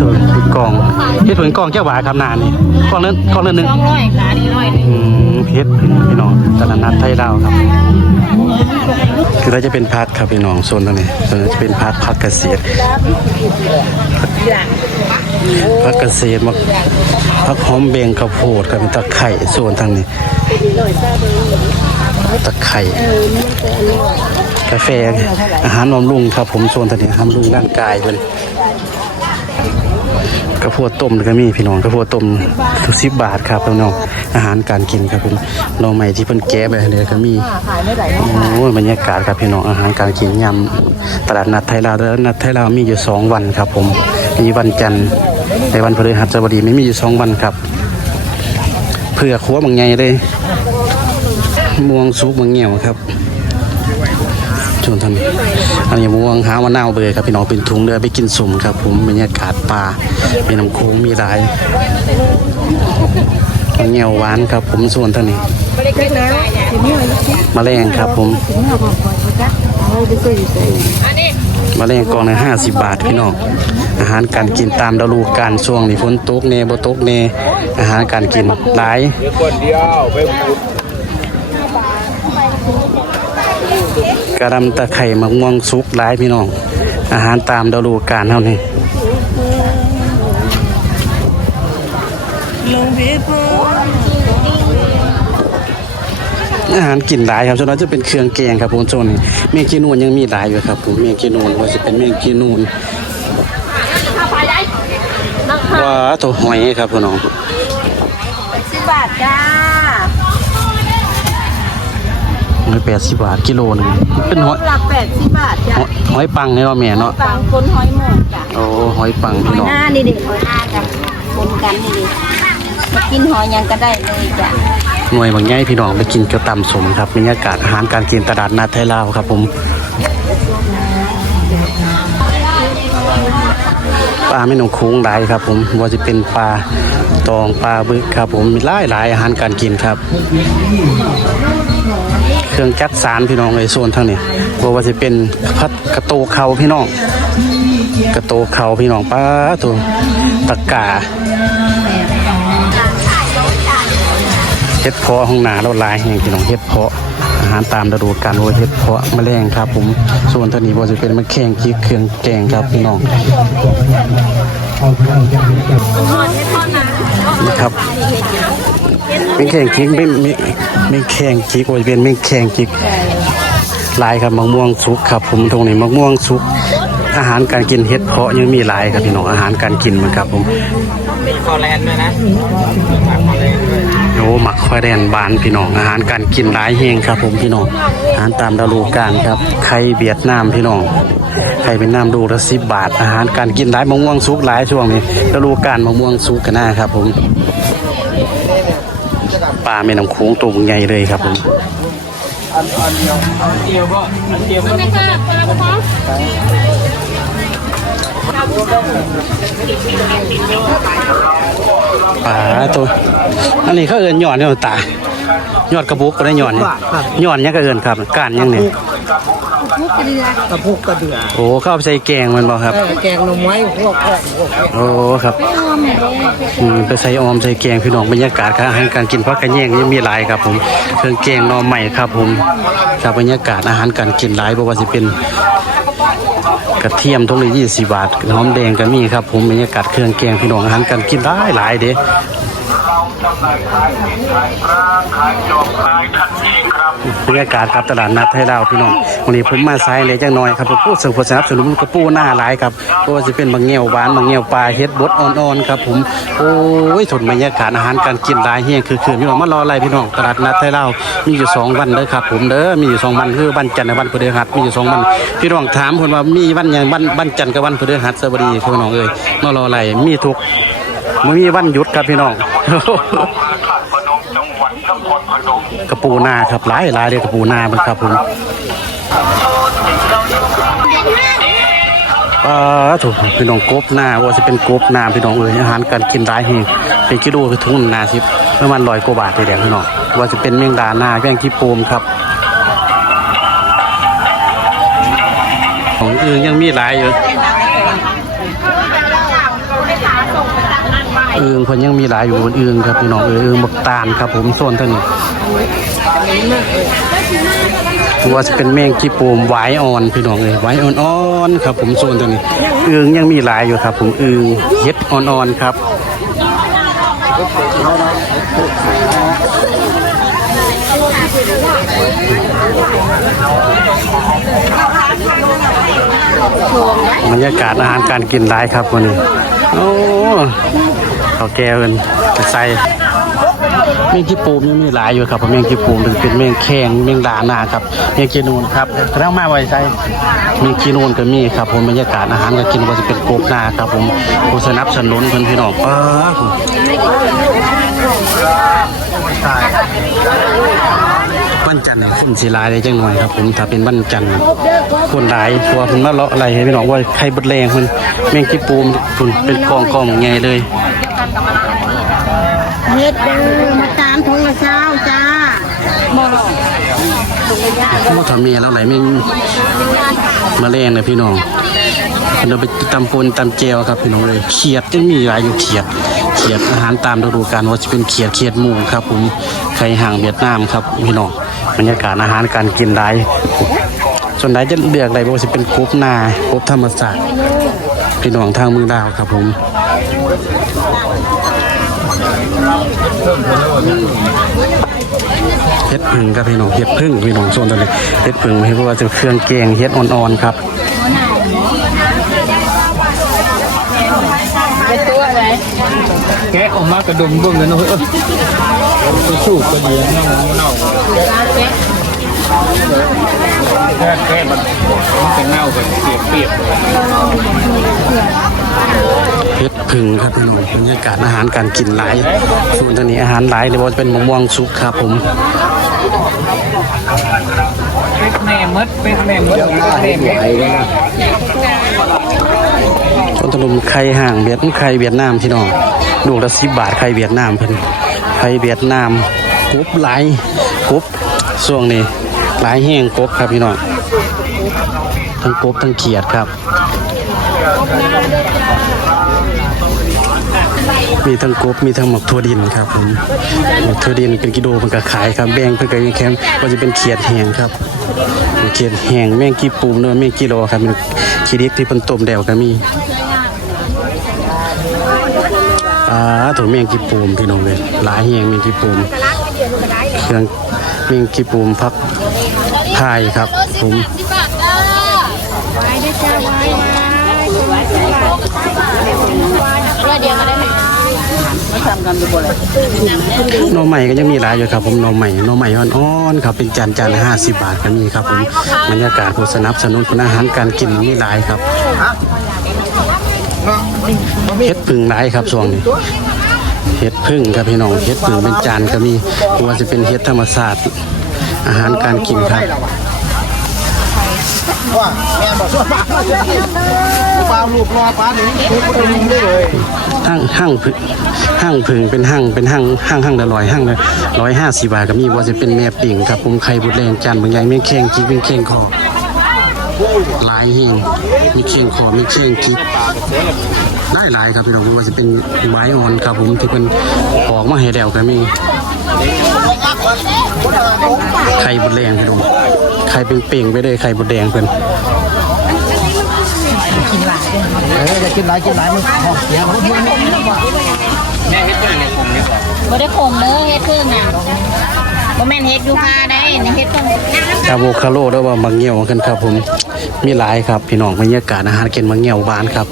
ตัวกล่องเฮ็ดผลกล่องแก้วหวาครับนานนี่กล่องนั้นกล่องนั้นหนึงสองร้อยขานี่ร้อยหนึ่งอืมเพชรพี่น้องตลาดนัดไทยลาวครับ คือเราจะเป็นพักครับพี่น้องโซนตรงนี้โซนนี้จะเป็นพักพักเกษตรพักเกษตรมาพักหอมเบงข้าวโพดกับตะไคร่โซนทางนี้ตะไคร่กาแฟอาหารบำรุงครับ ผมโซนทางนี้อาหารบำรุงร่างกายเพิ่น กระเพาะต้มก็มีพี่น้องกระเพาะต้มทุกสิบบาทครับพี่น้องอาหารการกินครับผมหน้องใหม่ที่เพิ่นแกะแบบนี้ก็มีโอ้ยบรรยากาศครับพี่น้องอาหารการกินยำตลาดนัดไทยลาวตลาดนัดไทยลาวมีอยู่สองวันครับ ผมมีวันจันทร์ในวันพฤหัสบดีไม่มีอยู่สองวันครับ เพื่อครัวบางไงเลยม่วงซุปบางเงี่ยวครับชวนทำอั นนี้ม่วงหามะนาวเบยครับพี่น้องเป็นถุงเรือไปกินสุ่มครับ ผมบรรยากาศป่ามีน้ำโค้งมีหลายเงียวหวานครับผมส่วนท่านี้มะแรงครับผมมะแรงกองละห้าสิบบาทพี่น้องอาหารการกินตามฤดูกาลช่วงนี้ฝนตกเนบตกเนอาหารการกินหลาย คนเดียวไปขุด กระดำตะไคร่มะม่วงสุกหลายพี่น้อง อาหารตามฤดูกาลเท่านี้อาหารกินหลายครับส่วนมากจะเป็นเครื่องแกงครับผมโซนนี้เมงกีนูนยังมีหลายอยู่ครับผมเมงกีนูนว่าจะเป็นเมงกีนูนว้าตัวหอยครับพี่น้องสิบบาทจ้า หอยแปดสิบบาทกิโลหนึงเป็นหอยหลักแปดสิบบาทจ้ะหอยหอยปังเนี่ยเนาะแม่เนาะปังคนหอยหมกจ้ะโอ้หอยปังหพี่อยน้องหน้านี่เด็กหอยหน้าจ้ะคนกันนี่ดิมากินหอยยังก็ได้เลยจ้ะหน่วยบางใหญ่พี่น้องไปกินกระตำสมครับบรรยากาศอาหารการกินตลาดนัดไทยลาวครับผมปลาแม่นงโค้งหลายครับผมว่าจะเป็นปลา ตองปลาบึกครับผมมีหลายหลายอาหารการกินครับ เครื่องจักสารพี่น้องเลยโซนทางนี้บ่ว่าจะเป็นพัดกระโตเขาพี่น้อง กระโตเขาพี่น้องป้าตัวตะกาเฮ็ดเพาะห้องนาเราหลายแห่งพี่น้องเฮ็ดเพาะอาหารตามฤดูกาลโอ้ยเฮ็ดเพาะแมลงครับ ผมส่วนทางนี้บ่จะเป็นมะแขงจีเครื่องแกงครับพี่น้อง นะครับเม่งแข่งจิกไม่ไม่ไม่แข่งจิกว่าจะเป็นไม่แข่งจิกหลายครับมะม่วงสุกครับ ผมตรงนี้มะม่วงสุก อาหารการกินเฮ็ดเพาะยังมีหลายครับพี่น้องอาหารการกินมันครับผมมีคอแลนด์ด้วยนะฝากคอแลนด์ด้วยโอ้หมักควายแดนบานพี่น้องอาหารการกินหลายแห่งครับ ผมพี่น้องอาหารตามฤดูกาลครับไข่เวียดนามพี่น้อง ไข่เป็นน้ำดูละสิบบาทอาหารการกินหลายมะม่วงสุกหลายช่วงนี้ฤดูกาลมะม่วงสุกกันหน้าครับผมปลาแม่น้ำโขงตัวใหญ่เลยครับผมอันเดียวอันเดียวก็อันเดียวก็ไม่ค่ปลาพร้อมปลาตัวอันนี้เขาเอินหย่อนเนี่ยตาหยอดกระบุกก็ได้หย่อนเนี่ยหย่อนเนี่ยก็เอินครับก้านยังเนี่ย กระพุกกระเดือโอ้เข้าเอาไปใส่แกงมันบ่ครับ เออแกงหน่อไม้พวกพวกพวกโอ้ครับอืมไปใส่ออมใส่แกงพี่น้องบรรยากาศการอาหารการกินพักกันแย่งยังมีหลายครับผมเครื่องแกงหน่อใหม่ครับผมครับบรรยากาศอาหารการกินหลายบ่ว่าสิเป็นกระเทียมทุกเลยยี่สิบบาทหอมแดงก็มีครับผมบรรยากาศเครื่องแกงพี่น้องอาหารการกินหลายหลายเด้ บรรยากาศครับตลาดนัดให้เราพี่น้องวันนี้ผมมาไซส์เลยจังน้อยครับผมพูดส่งผลสนับสนุนกระปูหน้าหลายครับเพราะว่าจะเป็นบางเงี้ยวหวานบางเงี้ยวปลาเฮ็ดบดอ่อนๆครับผมโอ้ยทนบรรยากาศอาหารการกินหลายเฮียงคือคืนพี่น้องมารออะไรพี่น้องตลาดนัดให้เรามีอยู่สองวันเด้อครับผมเด้อมีอยู่สองวันคือวันจันทร์และวันพฤหัสมีอยู่สองวันพี่น้องถามคนว่ามีวันย่างวันวันจันทร์กับวันพฤหัสบดีพี่น้องเอ้ยมารออะไรมีทุกไม่มีวันหยุดครับพี่น้อง กระปูนาครับหลายหลายเลยกระปูนามันครับผมปลาถูกพี่น้องกบหน้าว่าจะเป็นกบนาพี่น้องเอ้ยอาหารการกินหลายแห่งเป็นกิโลคือทุ่งนาสิประมาณร้อยกว่าบาทเลยเดียวพี่น้องว่าจะเป็นแมงดาหน้าแมงที่โปมครับของอื่นยังมีหลายอยู่ อึงเพิ่นยังมีหลายอยู่บนอึงครับพี่น้องเอออึงบักตาลครับ ผมโซนเท่านี้ว่าจะเป็นแมงจีปูมหวายอ่อนพี่น้องเลยหวายอ่อนๆครับ ผมโซนเท่านี้อึงยังมีหลายอยู่ครับ ผมอึงเฮ็ดอ่อนๆครับบรรยากาศอาหารการกินหลายครับวันนี้โอ้ ข้าวแกงเป็นใส่เมี่ยงขี้ปูมยังมีหลายอยู่ครับผมเมี่ยงขี้ปูมันเป็นเมี่ยงแข้งเมี่ยงดาหนาครับเมี่ยงกีนูนครับกระทั่งมาไว้ใส่เมี่ยงกีนูนก็มีครับ ผมบรรยากาศอาหารก็กินว่าจะเป็นโกบนาครับผมผู้สนับสนุนเพื่อนพี่น้องป้าานจันทร์คนสีลายได้จังหน่อยครับผมถ้าเป็นบ้านจันทร์คนหลายเพราะว่าเพิ่นมาเลาะอะไรให้พี่น้องว่าไข่บดแรงเพิ่นเมี่ยงขี้ปูมเพิ่นเป็นกองกองๆใหญ่เลยเฮ็ดเด้อมาตามทงละเช้าจ้าบ่หรอกโอ้ทำเมียแล้วไหลไม่มาแรงเลยพี่น้องเราไปตำปนตำเจวครับพี่น้องเลยเขียดยังมีหลายอยู่เขียดเขียดอาหารตามฤดูกาลว่าจะเป็นเขียดเขียดหมูครับผมไข่ห่างเวียดนามครับพี่น้องบรรยากาศอาหารการกินได้ส่วนใดจะเลือกอะไรบ่ว่าจะเป็นกบนากบธรรมศาสตร์พี่น้องทางเมืองดาวครับผมเฮ็ดพึ่งครับพี่น้องเฮ็ดพึ่งพี่น้องโซนตัวนี้เฮ็ดพึ่งไม่รู้ว่าจะเครื่องแกงเฮ็ดอ่อนๆครับ เป็นตัวอะไร แกะออกมากระดมเบิ่งกันเนาะเฮ้ยสูบก็ดีเน่าเน่าแค่แค่มันมันเป็นเน่าเป็นเปียกเปียกเฮ็ดพึ่งครับพี่น้องบรรยากาศอาหารการกินหลายส่วนตัวนี้อาหารหลายเลยว่าจะเป็นมะม่วงสุกครับผมเป็ดแม่มดเป็ดแม่มดเป็ดแม่มด นตลุมไข่ห่างเวียดไข่เวียดนามพี่น้องลูกละสิบบาทไข่เวียดนามเพิ่นไข่เวียดนามกบหลายกบช่วงนี้หลายแห้งกบครับพี่น้องทั้งกบทั้งเขียดครับ มีทั้งกบมีทั้งหมกทั่วดินครับผมหมกทั่วดินเป็นกิโลเพิ่นก็ขายครับแบ่งเพิ่นก็ยังแคมว่าจะเป็นเขียดแห้งครับเขียดแห้งแมงกีปูมเนื้อแมงกิโลครับเป็นขีดิกที่เพิ่นต้มแดวก็มี อ่าถั่วแมงกีปูมพี่น้องเลยหลายแห้งแมงกีปูมเครื่องแมงกีปูมพักพายครับผมไว้ได้จ้าไว้ไว้เดียวก็ได้ไหมไม่ทำกันดูบ่เลยหน่อใหม่ก็ยังมีหลายอยู่ครับผมน่ใหม่น่ใหม่อ่อนๆครับเป็นจานจานละห้าสิบบาทก็มีครับผมบรรยากาศผู้สนับสนุนคุณอาหารการกินมีหลายครับ เฮ็ดพึ่งหลายครับช่วงนี้เฮ็ดพึ่งครับพี่น้องเฮ็ดพึ่งเป็นจานก็มีว่าจะเป็นเฮ็ดธรรมศาสตร์อาหารการกินครับว่าแม่บอกว่าปลาลูกรอปลาหนึ่งทุกคนยิงได้เลยห้างห้างพึ่งห้างพึ่งเป็นห้างเป็นห้างห้างห้างละร้อยห้างละร้อยห้าสิบบาทก็มีว่าจะเป็นแม่ปิ่งครับผมไข่บุดแรงจานบางอย่างแม่แข้งจิกแม่แข้งคอ หลายหิงมีเคียงคอมีเคียงคิดได้หลายครับพี่น้องว่าจะเป็นไม้อ่อนครับผมที่เป็นขอกมาให้แล้วก็มีไข่บดแดงพี่น้องไข่เป็นเป่งๆไปเลยไข่บดแดงเพิ่น เออจะกินหลายกินหลายมันหอมเสียงมันแม่เฮ็ดเพื่อนในกลุ่มดีกว่าบ่ได้คงเด้อเฮ็ดเพิ่งน่ะบ่แม่นเฮ็ดอยู่ค่าได้นี่เฮ็ดเพิ่งอะโวคาโดหรือว่ามังเงียวกันครับผมมีหลายครับพี่น้องบรรยากาศอาหารกินมังเงียวหวานครับ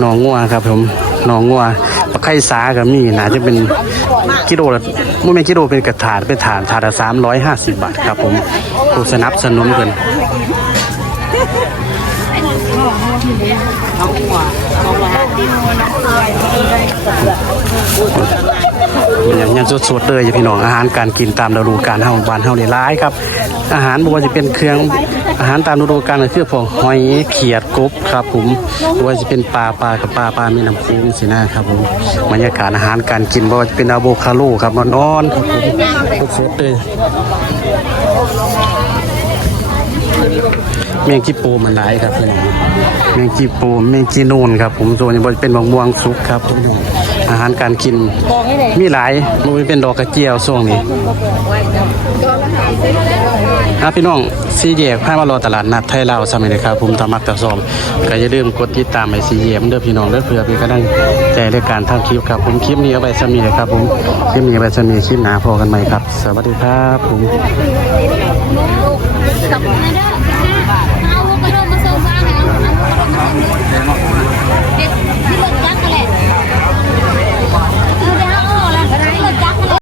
หนองงัวครับผมหนองงัว ปลาไข่สากับมีน่าจะเป็นกิโลละไม่เป็นกิโลเป็นกระถาดเป็นถาดถาดละสามร้อยห้าสิบบาทครับผมผู้สนับสนุนเพิ่นอย่างยังสดๆเลยพี่น้องอาหารการกินตามฤดูกาลเฮาบ้านเฮานี่หลายครับ อาหารบ่ว่าจะเป็นเครื่อง อาหารตามฤดูกาลก็คือพวกหอยเขียดกบครับผมว่าจะเป็นปลาปลากับปลาปลามีน้ำคูสินะครับผมบรรยากาศอาหารการกินว่าจะเป็นอะโวคาโดครับนอนๆครับผมสดๆเลย แมงกิโปมันหลายครับพี่น้องแมงจีปูแมงจีนูนครับ ผมส่วนใหญ่เป็นบางม่วงสุกครับ อาหารการกินมีหลายมันเป็นดอกกระเจียวช่วงนี้ครับพี่น้องซีแยกพามารอตลาดนัดไทยลาวสมัยนี้ครับผมตามักตาซอมก็อย่าลืมกดติดตามไอซีแยกเด้อพี่น้องเด้อเพื่อเป็นกำลังใจในการทำคลิปครับ ผมคลิปนี้เอาไปสมีเลยครับผมคลิปนี้เอาไปสมีคลิปหนาพอกันใหม่ครับ สวัสดีครับผมกับ 思い出